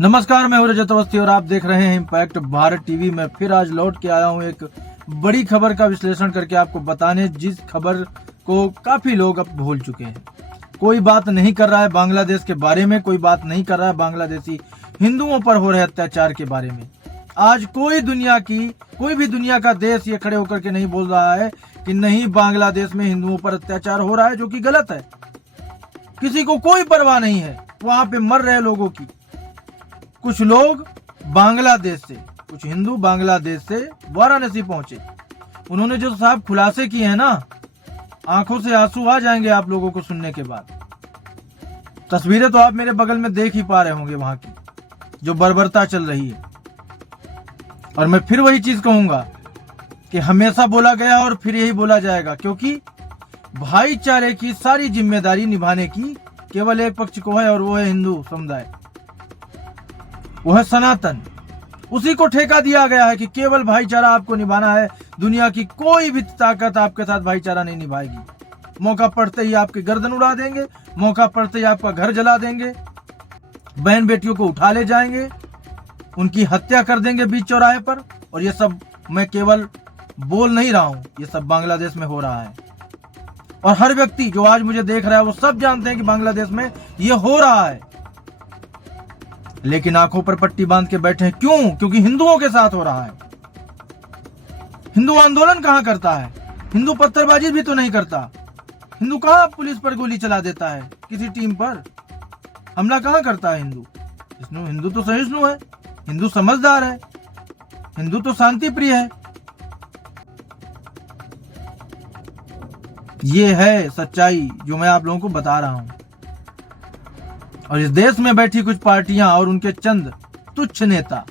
नमस्कार, मैं हूं रजत अवस्थी और आप देख रहे हैं इम्पैक्ट भारत टीवी में। फिर आज लौट के आया हूं एक बड़ी खबर का विश्लेषण करके आपको बताने, जिस खबर को काफी लोग अब भूल चुके हैं। कोई बात नहीं कर रहा है बांग्लादेश के बारे में, कोई बात नहीं कर रहा है बांग्लादेशी हिंदुओं पर हो रहे अत्याचार के बारे में। आज कोई भी दुनिया का देश ये खड़े होकर के नहीं बोल रहा है कि नहीं, बांग्लादेश में हिंदुओं पर अत्याचार हो रहा है, जो कि गलत है। किसी को कोई परवाह नहीं है वहां पे मर रहे लोगों की। कुछ लोग बांग्लादेश से, कुछ हिंदू बांग्लादेश से वाराणसी पहुंचे। उन्होंने जो साहब खुलासे किए हैं ना, आंखों से आंसू आ जाएंगे आप लोगों को सुनने के बाद। तस्वीरें तो आप मेरे बगल में देख ही पा रहे होंगे वहां की, जो बर्बरता चल रही है। और मैं फिर वही चीज कहूंगा कि हमेशा बोला गया और फिर यही बोला जाएगा, क्योंकि भाईचारे की सारी जिम्मेदारी निभाने की केवल एक पक्ष को है, और वो है हिंदू समुदाय, वो है सनातन। उसी को ठेका दिया गया है कि केवल भाईचारा आपको निभाना है। दुनिया की कोई भी ताकत आपके साथ भाईचारा नहीं निभाएगी। मौका पड़ते ही आपकी गर्दन उड़ा देंगे, मौका पड़ते ही आपका घर जला देंगे, बहन बेटियों को उठा ले जाएंगे, उनकी हत्या कर देंगे बीच चौराहे पर। और ये सब मैं केवल बोल नहीं रहा हूं, ये सब बांग्लादेश में हो रहा है। और हर व्यक्ति जो आज मुझे देख रहा है वो सब जानते हैं कि बांग्लादेश में ये हो रहा है, लेकिन आंखों पर पट्टी बांध के बैठे हैं। क्यों? क्योंकि हिंदुओं के साथ हो रहा है। हिंदू आंदोलन कहां करता है? हिंदू पत्थरबाजी भी तो नहीं करता। हिंदू कहां पुलिस पर गोली चला देता है? किसी टीम पर हमला कहां करता है हिंदू? हिंदू तो सहिष्णु है, हिंदू समझदार है, हिंदू तो शांति प्रिय है। ये है सच्चाई जो मैं आप लोगों को बता रहा हूं। और इस देश में बैठी कुछ पार्टियां और उनके चंद तुच्छ नेता,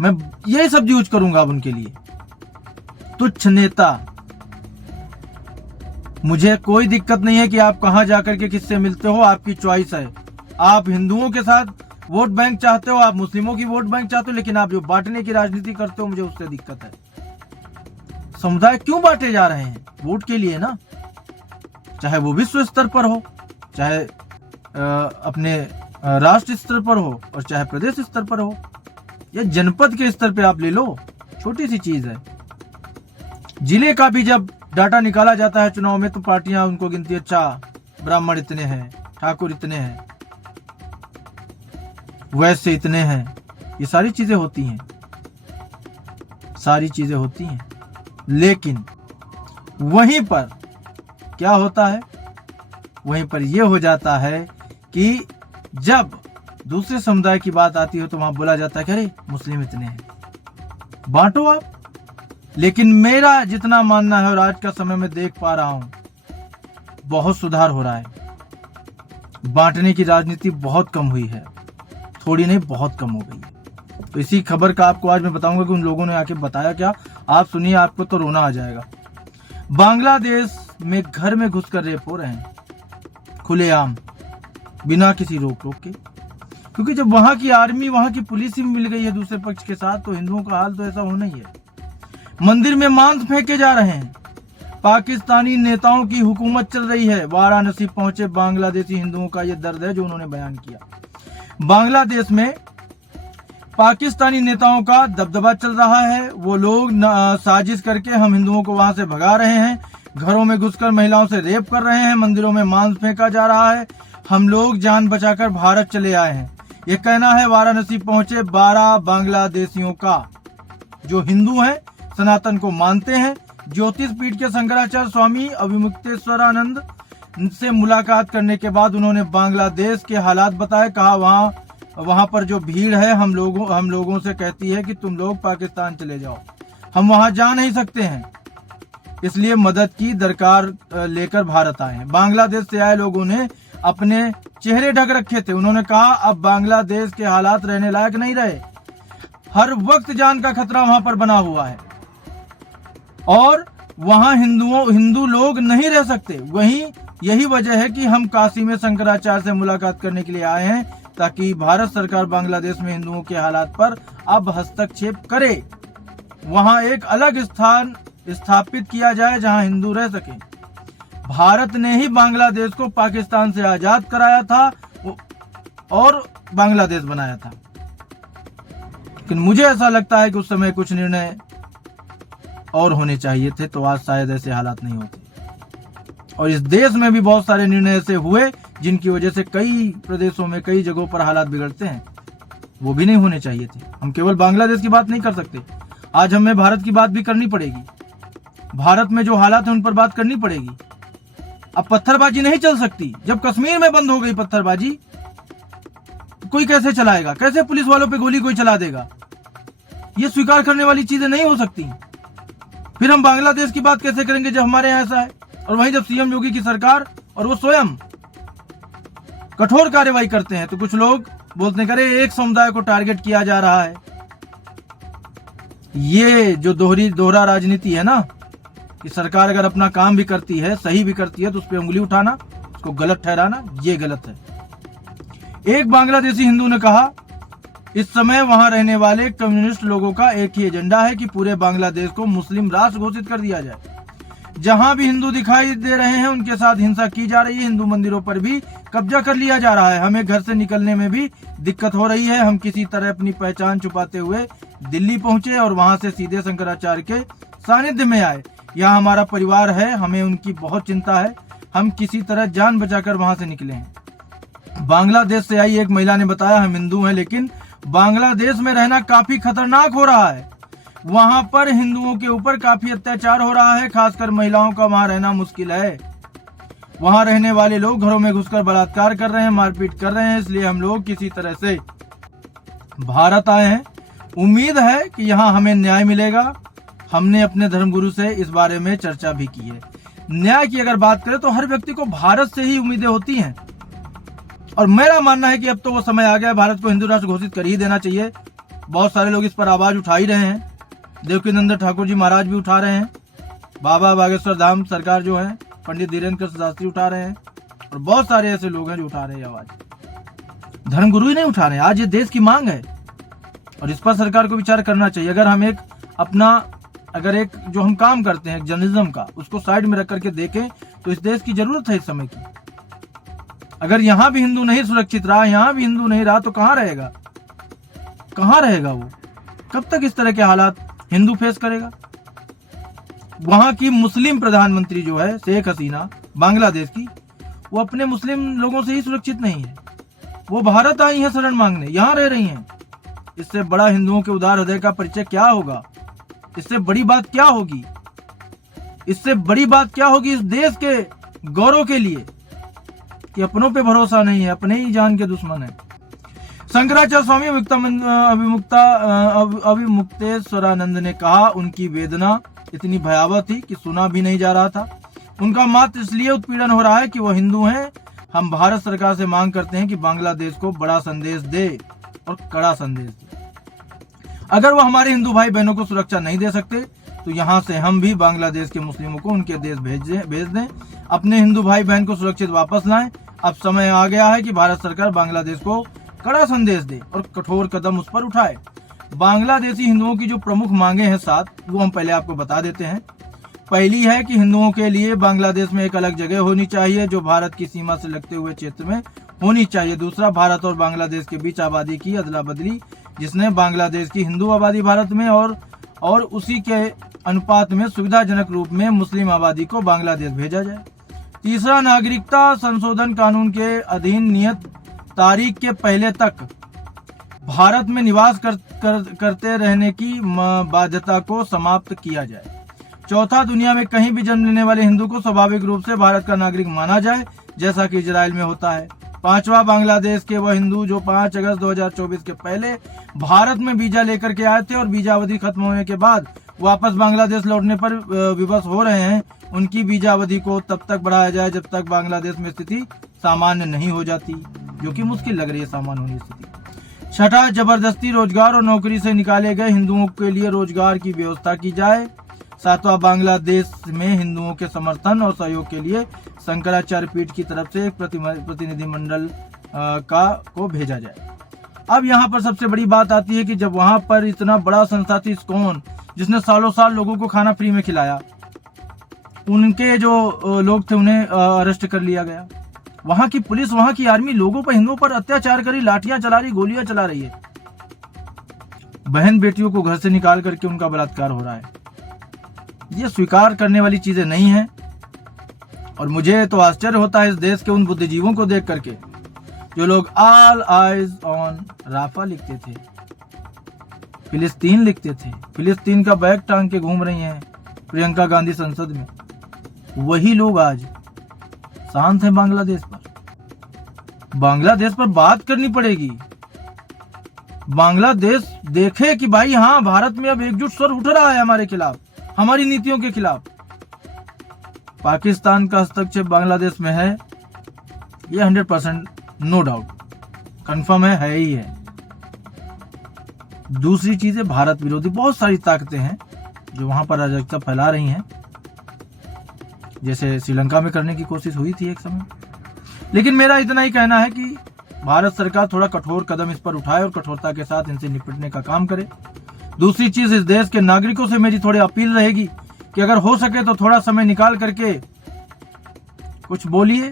मैं यही शब्द यूज करूंगा अब उनके लिए, तुच्छ नेता। मुझे कोई दिक्कत नहीं है कि आप कहां जाकर के किससे मिलते हो, आपकी चॉइस है। आप हिंदुओं के साथ वोट बैंक चाहते हो, आप मुस्लिमों की वोट बैंक चाहते हो, लेकिन आप जो बांटने की राजनीति करते हो, मुझे उससे दिक्कत है। समुदाय क्यों बांटे जा रहे हैं? वोट के लिए ना। चाहे वो विश्व स्तर पर हो, चाहे अपने राष्ट्र स्तर पर हो, और चाहे प्रदेश स्तर पर हो, या जनपद के स्तर पे आप ले लो, छोटी सी चीज है। जिले का भी जब डाटा निकाला जाता है चुनाव में, तो पार्टियां उनको गिनती है, अच्छा ब्राह्मण इतने हैं, ठाकुर इतने हैं, वैश्य इतने हैं। ये सारी चीजें होती हैं, सारी चीजें होती हैं। लेकिन वहीं पर क्या होता है? वहीं पर यह हो जाता है कि जब दूसरे समुदाय की बात आती है तो वहां बोला जाता है कि अरे मुस्लिम इतने हैं, बांटो आप। लेकिन मेरा जितना मानना है, और आज का समय में देख पा रहा हूं, बहुत सुधार हो रहा है। बांटने की राजनीति बहुत कम हुई है, थोड़ी नहीं बहुत कम हो गई है। तो इसी खबर का आपको आज मैं बताऊंगा कि उन लोगों ने आके बताया क्या। आप सुनिए, आपको तो रोना आ जाएगा। बांग्लादेश में घर में घुसकर रेप हो रहे हैं खुलेआम, बिना किसी रोक टोक के। क्योंकि जब वहां की आर्मी, वहां की पुलिस ही मिल गई है दूसरे पक्ष के साथ, तो हिंदुओं का हाल तो ऐसा होना ही है। मंदिर में मांस फेंके जा रहे हैं। पाकिस्तानी नेताओं की हुकूमत चल रही है। वाराणसी पहुंचे बांग्लादेशी हिंदुओं का यह दर्द है जो उन्होंने बयान किया। बांग्लादेश में पाकिस्तानी नेताओं का दबदबा चल रहा है। वो लोग साजिश करके हम हिंदुओं को वहां से भगा रहे हैं, घरों में घुसकर महिलाओं से रेप कर रहे हैं, मंदिरों में मांस फेंका जा रहा है। हम लोग जान बचाकर भारत चले आए हैं, ये कहना है वाराणसी पहुंचे 12 बांग्लादेशियों का, जो हिंदू हैं, सनातन को मानते हैं। ज्योतिष पीठ के शंकराचार्य स्वामी अभिमुक्तेश्वरानंद से मुलाकात करने के बाद उन्होंने बांग्लादेश के हालात बताए। कहा वहां पर जो भीड़ है हम लोगों से कहती है कि तुम लोग पाकिस्तान चले जाओ, हम वहां जा नहीं सकते हैं, इसलिए मदद की दरकार लेकर भारत आए हैं। बांग्लादेश से आए लोगों ने अपने चेहरे ढक रखे थे। उन्होंने कहा अब बांग्लादेश के हालात रहने लायक नहीं रहे, हर वक्त जान का खतरा वहां पर बना हुआ है, और वहां हिंदू लोग नहीं रह सकते। वहीं यही वजह है कि हम काशी में शंकराचार्य से मुलाकात करने के लिए आए हैं, ताकि भारत सरकार बांग्लादेश में हिंदुओं के हालात पर अब हस्तक्षेप करे, वहां एक अलग स्थान स्थापित किया जाए जहां हिंदू रह सके। भारत ने ही बांग्लादेश को पाकिस्तान से आजाद कराया था। और बांग्लादेश बनाया था। लेकिन मुझे ऐसा लगता है कि उस समय कुछ निर्णय और होने चाहिए थे, तो आज शायद ऐसे हालात नहीं होते। और इस देश में भी बहुत सारे निर्णय ऐसे हुए जिनकी वजह से कई प्रदेशों में, कई जगहों पर हालात बिगड़ते हैं, वो भी नहीं होने चाहिए थे। हम केवल बांग्लादेश की बात नहीं कर सकते, आज हमें भारत की बात भी करनी पड़ेगी। भारत में जो हालात है उन पर बात करनी पड़ेगी। अब पत्थरबाजी नहीं चल सकती। जब कश्मीर में बंद हो गई पत्थरबाजी, कोई कैसे चलाएगा? कैसे पुलिस वालों पे गोली कोई चला देगा? ये स्वीकार करने वाली चीजें नहीं हो सकती। फिर हम बांग्लादेश की बात कैसे करेंगे जब हमारे यहाँ ऐसा है? और वहीं जब सीएम योगी की सरकार और वो स्वयं कठोर कार्रवाई करते हैं, तो कुछ लोग बोलते हैं अरे एक समुदाय को टारगेट किया जा रहा है। ये जो दोहरा राजनीति है ना, कि सरकार अगर अपना काम भी करती है, सही भी करती है, तो उस पर उंगली उठाना, उसको गलत ठहराना, ये गलत है। एक बांग्लादेशी हिंदू ने कहा, इस समय वहां रहने वाले कम्युनिस्ट लोगों का एक ही एजेंडा है कि पूरे बांग्लादेश को मुस्लिम राष्ट्र घोषित कर दिया जाए। जहां भी हिंदू दिखाई दे रहे हैं उनके साथ हिंसा की जा रही है, हिंदू मंदिरों पर भी कब्जा कर लिया जा रहा है। हमें घर से निकलने में भी दिक्कत हो रही है। हम किसी तरह अपनी पहचान छुपाते हुए दिल्ली पहुंचे और वहां से सीधे शंकराचार्य के सानिध्य में आए। यहाँ हमारा परिवार है, हमें उनकी बहुत चिंता है। हम किसी तरह जान बचाकर वहां से निकले हैं। बांग्लादेश से आई एक महिला ने बताया, हम हिंदू हैं लेकिन बांग्लादेश में रहना काफी खतरनाक हो रहा है। वहां पर हिंदुओं के ऊपर काफी अत्याचार हो रहा है, खासकर महिलाओं का वहां रहना मुश्किल है। वहां रहने वाले लोग घरों में घुसकर बलात्कार कर रहे हैं, मारपीट कर रहे हैं। इसलिए हम लोग किसी तरह से भारत आए हैं। उम्मीद है कि यहाँ हमें न्याय मिलेगा। हमने अपने धर्मगुरु से इस बारे में चर्चा भी की है। न्याय की अगर बात करें तो हर व्यक्ति को भारत से ही उम्मीदें होती हैं, और मेरा मानना है कि अब तो वो समय आ गया, भारत को हिंदू राष्ट्र घोषित कर ही देना चाहिए। बहुत सारे लोग इस पर आवाज उठा ही रहे हैं। देवकीनंदन ठाकुर जी महाराज भी उठा रहे हैं, बाबा बागेश्वर धाम सरकार जो है, पंडित धीरेन्द्र शास्त्री उठा रहे हैं, और बहुत सारे ऐसे लोग हैं जो उठा रहे हैं आवाज। धर्मगुरु ही नहीं उठा रहे हैं, आज ये देश की मांग है और इस पर सरकार को विचार करना चाहिए। अगर हम एक जो हम काम करते हैं जर्नलिज्म का, उसको साइड में रख करके देखें तो इस देश की जरूरत है इस समय की। अगर यहाँ भी हिंदू नहीं सुरक्षित रहा, यहाँ भी हिंदू नहीं रहा, तो कहाँ रहेगा? कहाँ रहेगा वो? कब तक इस तरह के हालात हिंदू फेस करेगा? वहां की मुस्लिम प्रधानमंत्री जो है शेख हसीना, बांग्लादेश की, वो अपने मुस्लिम लोगों से ही सुरक्षित नहीं है। वो भारत आई है शरण मांगने, यहाँ रह रही हैं। इससे बड़ा हिंदुओं के उदार हृदय का परिचय क्या होगा? इससे बड़ी बात क्या होगी? इससे बड़ी बात क्या होगी इस देश के गौरव के लिए कि अपनों पे भरोसा नहीं है, अपने ही जान के दुश्मन है। शंकराचार्य स्वामी अविमुक्तेश्वरानंद ने कहा, उनकी वेदना इतनी भयावह थी कि सुना भी नहीं जा रहा था। उनका मात्र इसलिए उत्पीड़न हो रहा है कि वो हिंदू हैं। हम भारत सरकार से मांग करते हैं कि बांग्लादेश को बड़ा संदेश दे और कड़ा संदेश दे। अगर वो हमारे हिंदू भाई बहनों को सुरक्षा नहीं दे सकते तो यहाँ से हम भी बांग्लादेश के मुस्लिमों को उनके देश भेज दें। अपने हिंदू भाई बहन को सुरक्षित वापस लाएं। अब समय आ गया है कि भारत सरकार बांग्लादेश को कड़ा संदेश दे और कठोर कदम उस पर उठाए। बांग्लादेशी हिंदुओं की जो प्रमुख मांगे हैं 7, वो हम पहले आपको बता देते हैं। पहली है कि हिंदुओं के लिए बांग्लादेश में एक अलग जगह होनी चाहिए जो भारत की सीमा से लगते हुए क्षेत्र में होनी चाहिए। दूसरा, भारत और बांग्लादेश के बीच आबादी की अदला बदली, जिसने बांग्लादेश की हिंदू आबादी भारत में और उसी के अनुपात में सुविधाजनक रूप में मुस्लिम आबादी को बांग्लादेश भेजा जाए। तीसरा, नागरिकता संशोधन कानून के अधीन नियत तारीख के पहले तक भारत में निवास करते रहने की बाध्यता को समाप्त किया जाए। चौथा, दुनिया में कहीं भी जन्म लेने वाले हिंदू को स्वाभाविक रूप से भारत का नागरिक माना जाए, जैसा कि इजराइल में होता है। पांचवा, बांग्लादेश के वह हिंदू जो 5 अगस्त 2024 के पहले भारत में वीजा लेकर के आए थे और वीजा अवधि खत्म होने के बाद वापस बांग्लादेश लौटने पर विवश हो रहे हैं, उनकी वीजा अवधि को तब तक बढ़ाया जाए जब तक बांग्लादेश में स्थिति सामान्य नहीं हो जाती, जो कि मुश्किल लग रही है सामान्य होने स्थिति। छठा, जबरदस्ती रोजगार और नौकरी से निकाले गए हिंदुओं के लिए रोजगार की व्यवस्था की जाए। सातवां, बांग्लादेश में हिंदुओं के समर्थन और सहयोग के लिए शंकराचार्य पीठ की तरफ से एक प्रतिनिधिमंडल को भेजा जाए। अब यहाँ पर सबसे बड़ी बात आती है कि जब वहां पर इतना बड़ा संस्था थी इस्कॉन, जिसने सालों साल लोगों को खाना फ्री में खिलाया, उनके जो लोग थे उन्हें अरेस्ट कर लिया गया। वहां की पुलिस, वहां की आर्मी लोगों पर, हिंदुओं पर अत्याचार करी, लाठियां चला रही, गोलियां चला रही है। बहन बेटियों को घर से निकाल करके उनका बलात्कार हो रहा है। ये स्वीकार करने वाली चीजें नहीं है। और मुझे तो आश्चर्य होता है इस देश के उन बुद्धिजीवों को देख करके जो लोग ऑल आइज ऑन राफा लिखते थे, फिलिस्तीन लिखते थे, फिलिस्तीन का बैग टांग के घूम रही हैं प्रियंका गांधी संसद में। वही लोग आज शांत हैं बांग्लादेश पर। बांग्लादेश पर बात करनी पड़ेगी। बांग्लादेश देखे कि भाई हाँ, भारत में अब एकजुट स्वर उठ रहा है हमारे खिलाफ, हमारी नीतियों के खिलाफ। पाकिस्तान का हस्तक्षेप बांग्लादेश में है, ये 100% नो डाउट कंफर्म है ही है। दूसरी चीजें, भारत विरोधी बहुत सारी ताकतें हैं जो वहां पर अराजकता फैला रही हैं, जैसे श्रीलंका में करने की कोशिश हुई थी एक समय। लेकिन मेरा इतना ही कहना है कि भारत सरकार थोड़ा कठोर कदम इस पर उठाए और कठोरता के साथ इनसे निपटने का काम करे। दूसरी चीज, इस देश के नागरिकों से मेरी थोड़ी अपील रहेगी कि अगर हो सके तो थोड़ा समय निकाल करके कुछ बोलिए,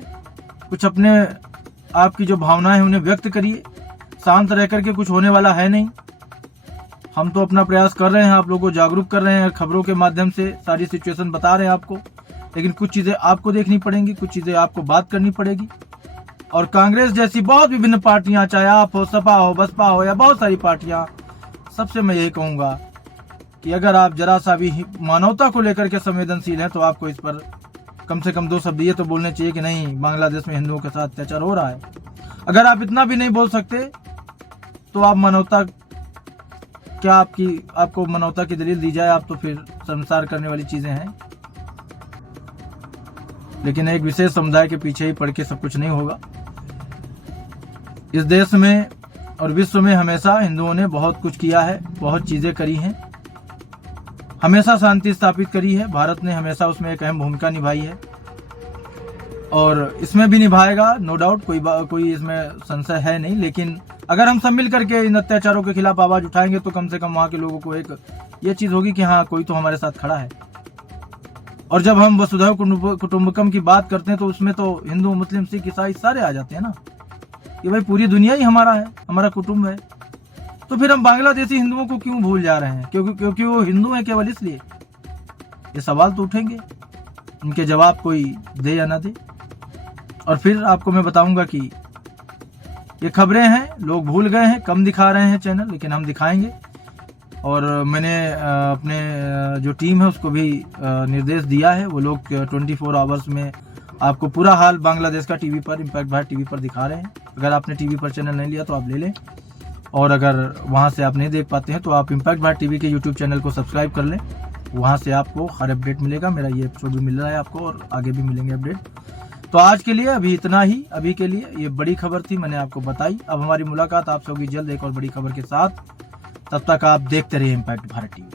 कुछ अपने आपकी जो भावनाएं हैं उन्हें व्यक्त करिए। शांत रह करके कुछ होने वाला है नहीं। हम तो अपना प्रयास कर रहे हैं, आप लोगों को जागरूक कर रहे हैं, खबरों के माध्यम से सारी सिचुएशन बता रहे हैं आपको। लेकिन कुछ चीजें आपको देखनी पड़ेंगी, कुछ चीजें आपको बात करनी पड़ेगी। और कांग्रेस जैसी बहुत विभिन्न पार्टियां, चाहे आप हो, सपा हो, बसपा हो या बहुत सारी पार्टियां, सबसे मैं यही कहूंगा कि अगर आप जरा सा भी मानवता को लेकर के संवेदनशील हैं तो आपको इस पर कम से कम 2 शब्द ये तो बोलने चाहिए कि नहीं, बांग्लादेश में हिंदुओं के साथ अत्याचार हो रहा है। अगर आप इतना भी नहीं बोल सकते तो आप मानवता, क्या आपको मानवता की दलील दी जाए, आप तो फिर संसार करने वाली चीजें हैं। लेकिन एक विशेष समुदाय के पीछे ही पड़ के सब कुछ नहीं होगा। इस देश में और विश्व में हमेशा हिंदुओं ने बहुत कुछ किया है, बहुत चीजें करी हैं, हमेशा शांति स्थापित करी है। भारत ने हमेशा उसमें एक अहम भूमिका निभाई है और इसमें भी निभाएगा, नो डाउट, कोई इसमें संशय है नहीं। लेकिन अगर हम सब मिल करके इन अत्याचारों के खिलाफ आवाज उठाएंगे तो कम से कम वहां के लोगों को एक ये चीज होगी कि हाँ, कोई तो हमारे साथ खड़ा है। और जब हम वसुधैव कुटुंबकम की बात करते हैं तो उसमें तो हिंदू, मुस्लिम, सिख, ईसाई सारे आ जाते हैं ना, कि भाई पूरी दुनिया ही हमारा है, हमारा कुटुंब है। तो फिर हम बांग्लादेशी हिंदुओं को क्यों भूल जा रहे हैं? क्योंकि वो हिंदू हैं केवल इसलिए? ये सवाल तो उठेंगे, इनके जवाब कोई दे या ना दे। और फिर आपको मैं बताऊंगा कि ये खबरें हैं, लोग भूल गए हैं, कम दिखा रहे हैं चैनल, लेकिन हम दिखाएंगे। और मैंने अपने जो टीम है उसको भी निर्देश दिया है, वो लोग 24 आवर्स में आपको पूरा हाल बांग्लादेश का टीवी पर, इम्पैक्ट भारत टीवी पर दिखा रहे हैं। अगर आपने टीवी पर चैनल नहीं लिया तो आप ले लें, और अगर वहां से आप नहीं देख पाते हैं तो आप इम्पैक्ट भारत टीवी के यूट्यूब चैनल को सब्सक्राइब कर लें। वहां से आपको हर अपडेट मिलेगा। मेरा ये एपिसोड भी मिल रहा है आपको और आगे भी मिलेंगे अपडेट। तो आज के लिए अभी इतना ही। अभी के लिए ये बड़ी खबर थी, मैंने आपको बताई। अब हमारी मुलाकात आपसे होगी जल्द एक और बड़ी खबर के साथ। तब तक आप देखते रहिए इम्पैक्ट भारत टीवी।